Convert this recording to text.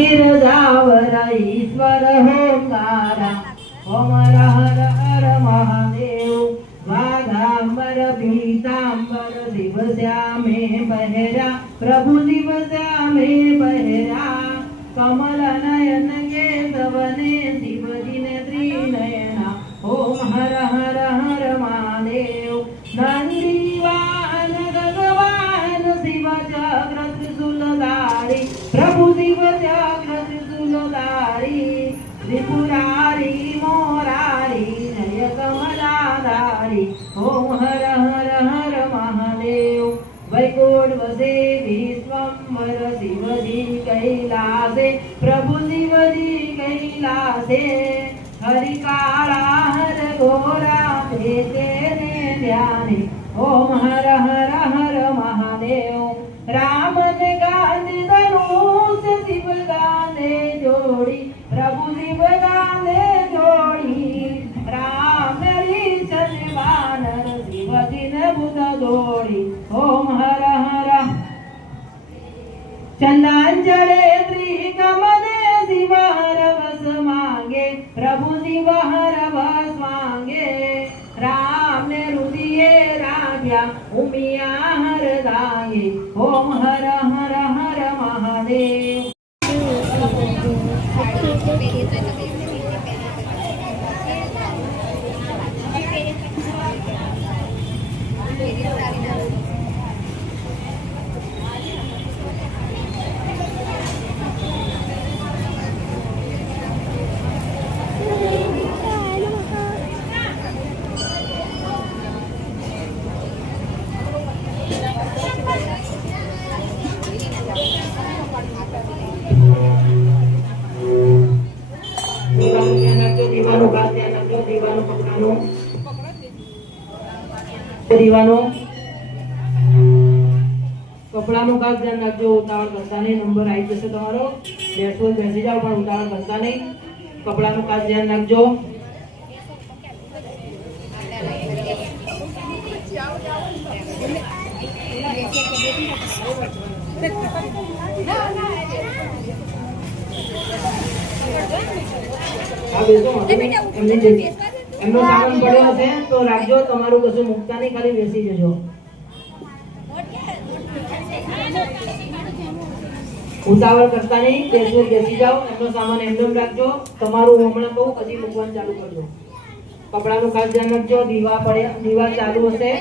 गिरजावर ईश्वर होंकारा ओम हर हर हर महादेव वाघांबर पीतांबर शिव श्यामे बहरा प्रभु शिव श्यामे बहरा कमल नयन केशवने शिवजिन त्रिनयना ओम हर हर हर महादेव नंदीवाहन गगवाहन शिव चक्र त्रिशूलधारी प्रभु शिव चक्र त्रिशूलधारी त्रिपुरारी मोरारी जय कमलाधारी ओम हर हर हर महादेव वैकुंठ वसे विश्वंभर शिवजी कैलासे प्रभु शिवजी कैलासे हरि काला हर घोरा तेने ध्याने ओम हर हर हर महादेव राम ने गांधी धनुष शिव गांधे जोड़ी प्रभु शिव गांधे जोड़ी राम ऋषभ वानर शिव दिन बुध जोड़ी ओम हर हर चंदांजले त्रिकमने शिव हर बस मांगे प्रभु शिव हर बस मांगे राम ने रुदिये राजा उमिया हर दाये ओम हर हर हर महादेव દીવાનો કપડાનું ખાસ ધ્યાન રાખજો ઉતાવળ કરતા નહીં નંબર આવી જશે તમારો બેસો બેસી જાઓ પણ ઉતાવળ કરતા નહીં કપડાનું ખાસ ધ્યાન રાખજો એમનો સામાન પડ્યો હશે તો રાખજો તમારું કશું મુકતા નહીં ખાલી બેસી જજો ઉતાવળ કરતા નહીં બેસો બેસી જાઓ એમનો સામાન એમનો રાખજો તમારું હમણાં કહું પછી મૂકવાનું ચાલુ કરજો કપડાનું ખાસ ધ્યાન રાખજો દીવા ચાલુ હશે